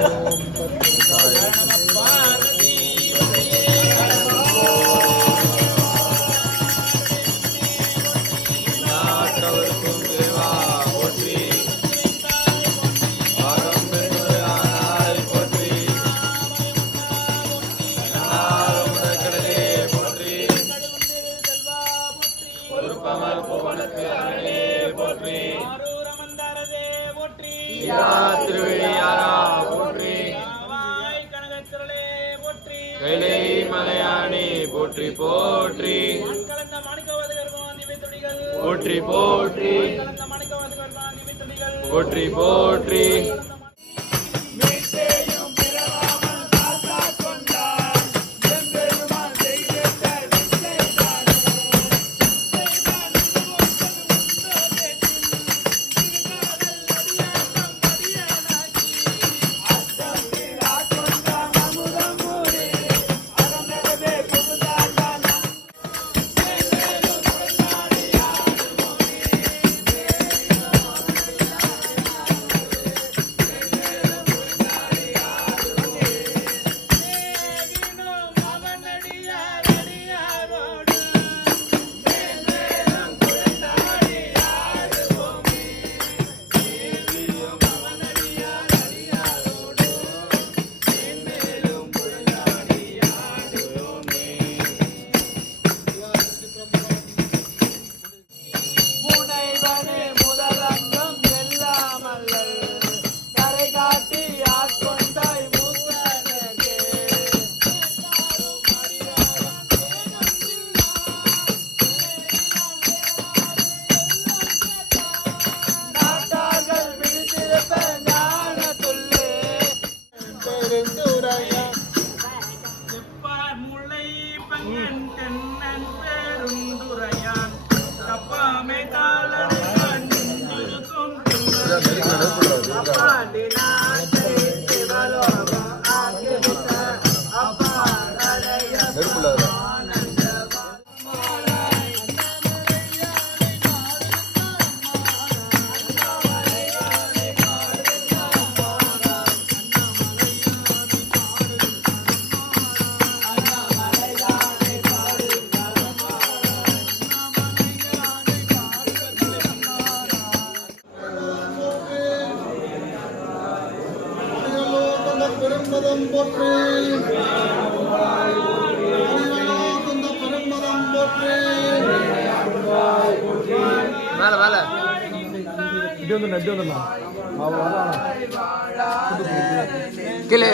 Oh. சுருப்பமர் பூவனுக்கு அரணே போற்றி. ஆரூரமந்தாரதே போற்றி. திருவிழியாரா போற்றி. கனகத்திரளே போற்றி. கிளை மலையானே போற்றி போற்றி. கலந்த மாணிக்கவாதிகர் போற்றி போற்றி. போற்றி போற்றி. பெரும்பதம் போற்றி. கொண்ட பெரும்பதம் போற்றி மேல மேல கீழே.